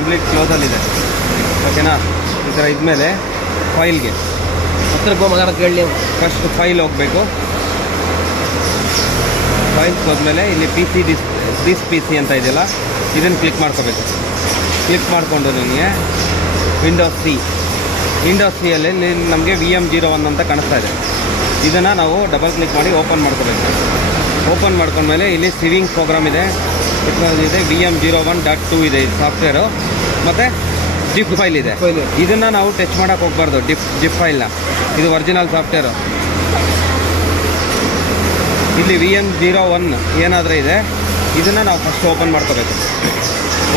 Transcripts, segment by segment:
Complete ಕ್ಲೋಸಲ್ಲಿದೆ. ಓಕೆನಾ? ಈ ಥರ ಇದ್ಮೇಲೆ ಫೈಲ್ಗೆ ಕೇಳಿ ಫಸ್ಟ್ ಫೈಲ್ ಹೋಗಬೇಕು. ಫೈಲ್ಸ್ ಹೋದ್ಮೇಲೆ ಇಲ್ಲಿ ದಿಸ್ ಪಿ ಸಿ ಅಂತ ಇದೆಯಲ್ಲ, ಇದನ್ನು ಕ್ಲಿಕ್ ಮಾಡ್ಕೋಬೇಕು. ಕ್ಲಿಕ್ ಮಾಡಿಕೊಂಡು ನಿಮಗೆ ವಿಂಡೋಸ್ ಸಿಯಲ್ಲಿ ನಮಗೆ VM01 ಅಂತ ಕಾಣಿಸ್ತಾ ಇದೆ. ಇದನ್ನು ನಾವು ಡಬಲ್ ಕ್ಲಿಕ್ ಮಾಡಿ ಓಪನ್ ಮಾಡ್ಕೋಬೇಕು. ಓಪನ್ ಮಾಡ್ಕೊಂಡ್ಮೇಲೆ ಇಲ್ಲಿ ಸಿವಿಂಗ್ ಪ್ರೋಗ್ರಾಮ್ ಇದೆ, ಇದೆ VM01.2 ಇದೆ ಇದು ಸಾಫ್ಟ್ವೇರು, ಮತ್ತು ಜಿಪ್ ಫೈಲ್ ಇದೆ. ಇದನ್ನು ನಾವು ಟಚ್ ಮಾಡೋಕ್ಕೆ ಹೋಗ್ಬಾರ್ದು. ಜಿಪ್ ಫೈಲ್ನ, ಇದು ಒರಿಜಿನಲ್ ಸಾಫ್ಟ್ವೇರು. ಇಲ್ಲಿ VM01 ಏನಾದರೂ ಇದೆ, ಇದನ್ನು ನಾವು ಫಸ್ಟ್ ಓಪನ್ ಮಾಡ್ಕೋಬೇಕು.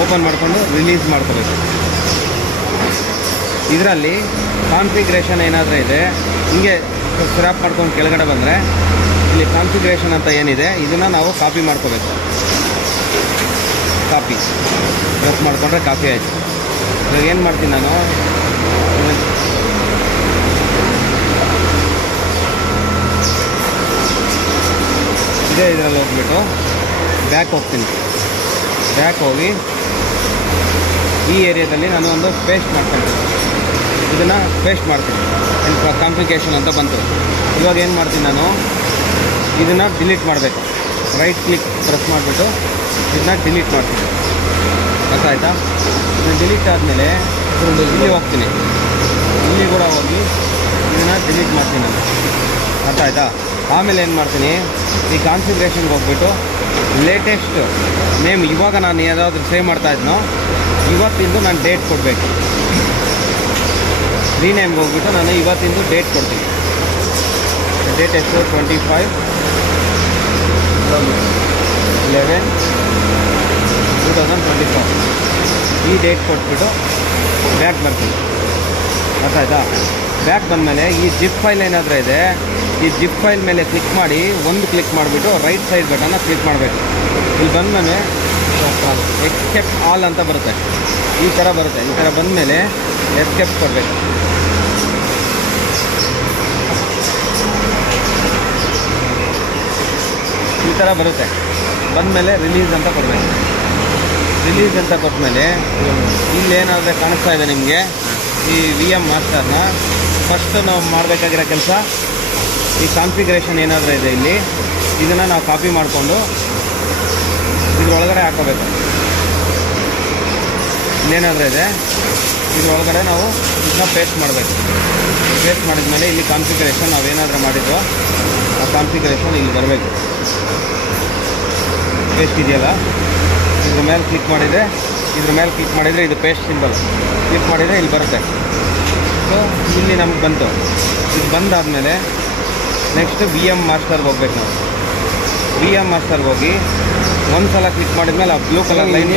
ಓಪನ್ ಮಾಡಿಕೊಂಡು ರಿಲೀಸ್ ಮಾಡ್ಕೋಬೇಕು. ಇದರಲ್ಲಿ ಕಾನ್ಫಿಗ್ರೇಷನ್ ಏನಾದರೂ ಇದೆ, ಹಿಂಗೆ ಸ್ಕ್ರ್ಯಾಪ್ ಮಾಡ್ಕೊಂಡು ಕೆಳಗಡೆ ಬಂದರೆ ಇಲ್ಲಿ ಕಾನ್ಫಿಗ್ರೇಷನ್ ಅಂತ ಏನಿದೆ, ಇದನ್ನು ನಾವು ಕಾಪಿ ಮಾಡ್ಕೋಬೇಕು. ಕಾಪಿ ಪ್ರೆಸ್ ಮಾಡಿಕೊಂಡ್ರೆ ಕಾಪಿ ಆಯಿತು. ಇವಾಗ ಏನು ಮಾಡ್ತೀನಿ ನಾನು, ಇದೇ ಇದರಲ್ಲಿ ಹೋಗ್ಬಿಟ್ಟು ಬ್ಯಾಕ್ ಹೋಗ್ತೀನಿ. ಬ್ಯಾಕ್ ಹೋಗಿ ಈ ಏರಿಯಾದಲ್ಲಿ ನಾನು ಒಂದು ಪೇಸ್ಟ್ ಮಾಡ್ತೀನಿ. ಇದನ್ನು ಪೇಸ್ಟ್ ಮಾಡ್ತೀನಿ. ಕಾನ್ಫಿಗರೇಷನ್ ಅಂತ ಬಂತು. ಇವಾಗ ಏನು ಮಾಡ್ತೀನಿ ನಾನು, ಇದನ್ನು ಡಿಲೀಟ್ ಮಾಡಬೇಕು. ರೈಟ್ ಕ್ಲಿಕ್ ಪ್ರೆಸ್ ಮಾಡಿಬಿಟ್ಟು ಇದನ್ನ ಡಿಲೀಟ್ ಮಾಡ್ತೀನಿ. ಅರ್ಥ ಆಯಿತಾ? ಇದನ್ನು ಡಿಲೀಟ್ ಆದಮೇಲೆ ಇಲ್ಲಿ ಹೋಗ್ತೀನಿ. ಇಲ್ಲಿ ಕೂಡ ಹೋಗಿ ಇದನ್ನು ಡಿಲೀಟ್ ಮಾಡ್ತೀನಿ ನಾನು. ಅರ್ಥ ಆಯಿತಾ? ಆಮೇಲೆ ಏನು ಮಾಡ್ತೀನಿ, ಈ ಕಾನ್ಫಿಗ್ರೇಷನ್ಗೆ ಹೋಗ್ಬಿಟ್ಟು ಲೇಟೆಸ್ಟ್ ನೇಮ್, ಇವಾಗ ನಾನು ಯಾವುದಾದ್ರೂ ಸೇವ್ ಮಾಡ್ತಾಯಿದ್ನೋ ಇವತ್ತಿಂದು ನಾನು ಡೇಟ್ ಕೊಡಬೇಕು. ರೀನೇಮ್ಗೆ ಹೋಗ್ಬಿಟ್ಟು ನಾನು ಇವತ್ತಿಂದು ಡೇಟ್ ಕೊಡ್ತೀನಿ. ಡೇಟ್ ಎಷ್ಟು? 25/11/2024 ಈ ಡೇಟ್ ಕೊಟ್ಬಿಟ್ಟು ಬ್ಯಾಕ್ ಬರ್ತೀನಿ. ಅರ್ಥ ಆಯಿತಾ? ಬ್ಯಾಕ್ ಬಂದಮೇಲೆ ಈ ಜಿಪ್ ಫೈಲ್ ಏನಾದರೂ ಇದೆ, ಈ ಜಿಪ್ ಫೈಲ್ ಮೇಲೆ ಕ್ಲಿಕ್ ಮಾಡಿ ಒಂದು ಕ್ಲಿಕ್ ಮಾಡಿಬಿಟ್ಟು ರೈಟ್ ಸೈಡ್ ಬಟನ್ನ ಕ್ಲಿಕ್ ಮಾಡಬೇಕು. ಇಲ್ಲಿ ಬಂದಮೇಲೆ ಎಸ್ಕೇಪ್ ಆಲ್ ಅಂತ ಬರುತ್ತೆ. ಈ ಥರ ಬರುತ್ತೆ. ಈ ಥರ ಬಂದಮೇಲೆ ಎಸ್ಕೇಪ್ ಕೊಡಬೇಕು. ಈ ಥರ ಬರುತ್ತೆ. ಬಂದಮೇಲೆ ರಿಲೀಸ್ ಅಂತ ಕೊಡಬೇಕು. ರಿಲೀಸ್ ಅಂತ ಕೊಟ್ಟಮೇಲೆ ಇಲ್ಲೇನಾದರೆ ಕಾಣಿಸ್ತಾ ಇದೆ ನಿಮಗೆ ಈ VM ಮಾಸ್ಟರ್ನ, ಫಸ್ಟ್ ನಾವು ಮಾಡಬೇಕಾಗಿರೋ ಕೆಲಸ, ಈ ಕಾನ್ಫಿಗರೇಷನ್ ಏನಾದರೂ ಇದೆ ಇಲ್ಲಿ, ಇದನ್ನು ನಾವು ಕಾಪಿ ಮಾಡಿಕೊಂಡು ಇದ್ರೊಳಗಡೆ ಹಾಕೋಬೇಕು. ಇಲ್ಲೇನಾದರೂ ಇದೆ ಇದ್ರೊಳಗಡೆ ನಾವು ಇದನ್ನ ಪೇಸ್ಟ್ ಮಾಡಬೇಕು. ಪೇಸ್ಟ್ ಮಾಡಿದ್ಮೇಲೆ ಇಲ್ಲಿ ಕಾನ್ಫಿಗರೇಷನ್ ನಾವೇನಾದರೂ ಮಾಡಿದ್ವೋ ಆ ಕಾನ್ಫಿಗರೇಷನ್ ಇಲ್ಲಿ ಬರಬೇಕು. ಪೇಸ್ಟ್ ಇದೆಯಲ್ಲ, ಇದ್ರ ಮೇಲೆ ಕ್ಲಿಕ್ ಮಾಡಿದರೆ ಇದು ಪೇಸ್ಟ್ ಸಿಂಬಲ್ ಕ್ಲಿಕ್ ಮಾಡಿದರೆ ಇಲ್ಲಿ ಬರುತ್ತೆ. ಸೊ ಇಲ್ಲಿ ನಮ್ಗೆ ಬಂತು. ಇದು ಬಂದಾದಮೇಲೆ ನೆಕ್ಸ್ಟ್ VM ಮಾಸ್ಟರ್ಗೆ ಹೋಗ್ಬೇಕು ನಾವು. VM ಮಾಸ್ಟರ್ಗೆ ಹೋಗಿ ಒಂದು ಸಲ ಕ್ಲಿಕ್ ಮಾಡಿದ್ಮೇಲೆ ಆ ಬ್ಲೂ ಕಲರ್ ಲೈನ್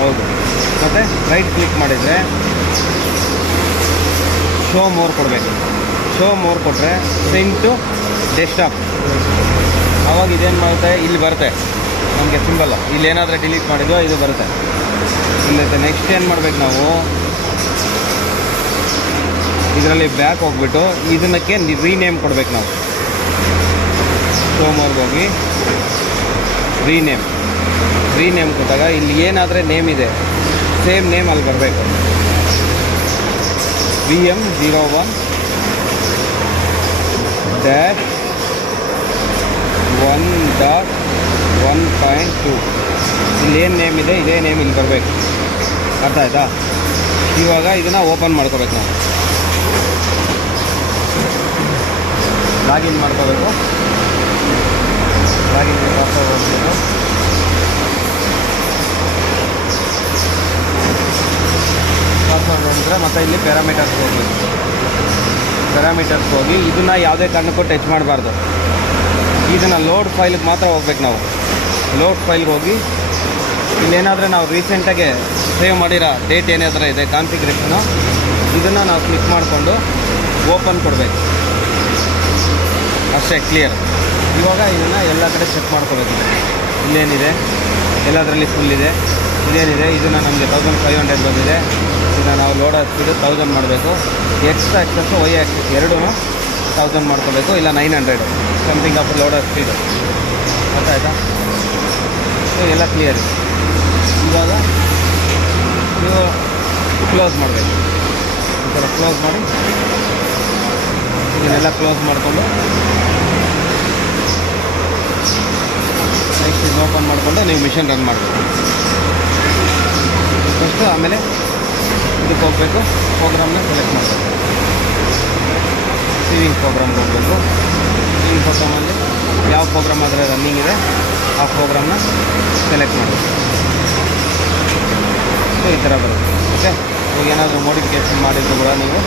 ಹೌದು. ಮತ್ತು ರೈಟ್ ಕ್ಲಿಕ್ ಮಾಡಿದರೆ ಶೋ ಮೋರ್ ಕೊಡಬೇಕು. ಶೋ ಮೋರ್ ಕೊಟ್ಟರೆ ಸೆಂಡ್ ಟು ಡೆಸ್ಕ್ಟಾಪ್. ಆವಾಗ ಇದೇನು ಮಾಡುತ್ತೆ, ಇಲ್ಲಿ ಬರುತ್ತೆ ನಮಗೆ ಸಿಂಬಲ್. ಇಲ್ಲಿ ಏನಾದರೂ ಡಿಲೀಟ್ ಮಾಡಿದ್ವೋ ಇದು ಬರುತ್ತೆ. ಇಲ್ಲೈತೆ. ನೆಕ್ಸ್ಟ್ ಏನು ಮಾಡ್ಬೇಕು ನಾವು, ಇದರಲ್ಲಿ ಬ್ಯಾಕ್ ಹೋಗ್ಬಿಟ್ಟು ಇದನ್ನಕ್ಕೆ ರೀನೇಮ್ ಕೊಡ್ಬೇಕು ನಾವು. ಶೋಮೋರ್ಗೆ ಹೋಗಿ ರೀನೇಮ್ ಕೊಟ್ಟಾಗ ಇಲ್ಲಿ ಏನಾದರೆ ನೇಮ್ ಇದೆ ಸೇಮ್ ನೇಮ್ ಅಲ್ಲಿ ಬರಬೇಕು. VM01-1.2 ಇಲ್ಲೇನು ನೇಮ್ ಇದೆ ಇದೇ ನೇಮ್ ಇಲ್ಲಿ ಬರಬೇಕು. ಅರ್ಥ ಆಯ್ತಾ? ಇವಾಗ ಇದನ್ನು ಓಪನ್ ಮಾಡ್ಕೋಬೇಕು ನಾವು. ಲಾಗಿನ್ ಮಾಡ್ಕೋಬೇಕು. ಲಾಗಿನ್ ಹೋಗ್ಬೇಕು. ಪಾಸ್ವರ್ಡ್ ನೋಡಿದ್ರೆ ಮತ್ತೆ ಇಲ್ಲಿ ಪ್ಯಾರಾಮೀಟರ್ಸ್ ಹೋಗಬೇಕು. ಪ್ಯಾರಾಮೀಟರ್ಸ್ ಹೋಗಿ ಇದನ್ನು ಯಾವುದೇ ಕಾರಣಕ್ಕೂ ಟಚ್ ಮಾಡಬಾರ್ದು. ಇದನ್ನು ಲೋಡ್ ಫೈಲ್ಗೆ ಮಾತ್ರ ಹೋಗ್ಬೇಕು ನಾವು. ಲೋಡ್ ಫೈಲ್ಗೆ ಹೋಗಿ ಇಲ್ಲೇನಾದರೂ ನಾವು ರೀಸೆಂಟಾಗೆ ಸೇವ್ ಮಾಡಿರೋ ಡೇಟ್ ಏನಾದರೂ ಇದೆ ಕಾನ್ಫಿಗರೇಷನು, ಇದನ್ನು ನಾವು ಕ್ಲಿಕ್ ಮಾಡಿಕೊಂಡು ಓಪನ್ ಕೊಡಬೇಕು. ಅಷ್ಟೇ, ಕ್ಲಿಯರ್. ಇವಾಗ ಇದನ್ನು ಎಲ್ಲ ಕಡೆ ಚೆಕ್ ಮಾಡ್ಕೋಬೇಕು. ಇಲ್ಲೇನಿದೆ, ಎಲ್ಲದರಲ್ಲಿ ಫುಲ್ ಇದೆ. ಇದೇನಿದೆ, ಇದನ್ನು ನಮಗೆ 1500 ಬಂದಿದೆ. ಇದನ್ನು ನಾವು ಲೋಡ್ ಸ್ಪೀಡು 1000 ಮಾಡಬೇಕು. ಎಕ್ಸ್ ಆ್ಯಕ್ಸಸ್ಸು ವೈ ಆ್ಯಕ್ಸಸ್ ಎರಡೂ 1000 ಮಾಡ್ಕೋಬೇಕು, ಇಲ್ಲ 900 ಸಮಥಿಂಗ್ ಆಫ್ ಲೋಡ್ ಸ್ಪೀಡು. ಗೊತ್ತಾಯ್ತಾ? ಸೊ ಎಲ್ಲ ಕ್ಲಿಯರ್. ಇವಾಗ ಕ್ಲೋಸ್ ಮಾಡಬೇಕು. ಈ ಥರ ಕ್ಲೋಸ್ ಮಾಡಿ ಇದನ್ನೆಲ್ಲ ಕ್ಲೋಸ್ ಮಾಡಿಕೊಂಡು ನೆಕ್ಸ್ಟ್ ಇದು ಓಪನ್ ಮಾಡಿಕೊಂಡು ನೀವು ಮಿಷನ್ ರನ್ ಮಾಡಬೇಕು ಫಸ್ಟು. ಆಮೇಲೆ ಇದಕ್ಕೆ ಹೋಗಬೇಕು, ಪ್ರೋಗ್ರಾಮ್ನ ಸೆಲೆಕ್ಟ್ ಮಾಡಬೇಕು. ಸೀವಿಂಗ್ ಪ್ರೋಗ್ರಾಮ್ಗೆ ಹೋಗಬೇಕು. ಸೀವಿಂಗ್ ಪ್ರೋಗ್ರಾಮಲ್ಲಿ ಯಾವ ಪ್ರೋಗ್ರಾಮ್ ಆದರೆ ರನ್ನಿಂಗ್ ಇದೆ ಆ ಪ್ರೋಗ್ರಾಮ್ನ ಸೆಲೆಕ್ಟ್ ಮಾಡಬೇಕು. ಸೊ ಈ ಥರ ಬರುತ್ತೆ. ಓಕೆ, ಇವಾಗ ಏನಾದರೂ ಮೋಡಿಫಿಕೇಷನ್ ಮಾಡಿದ್ರು ಕೂಡ ನೀವು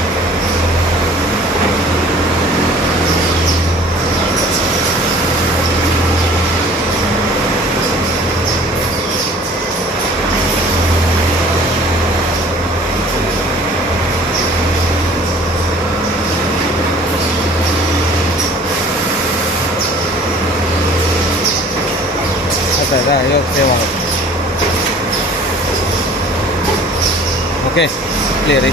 ಆಯ್ತಾ, ಇವಾಗ ಸೇವ್ ಆಗುತ್ತೆ. Okay, clear.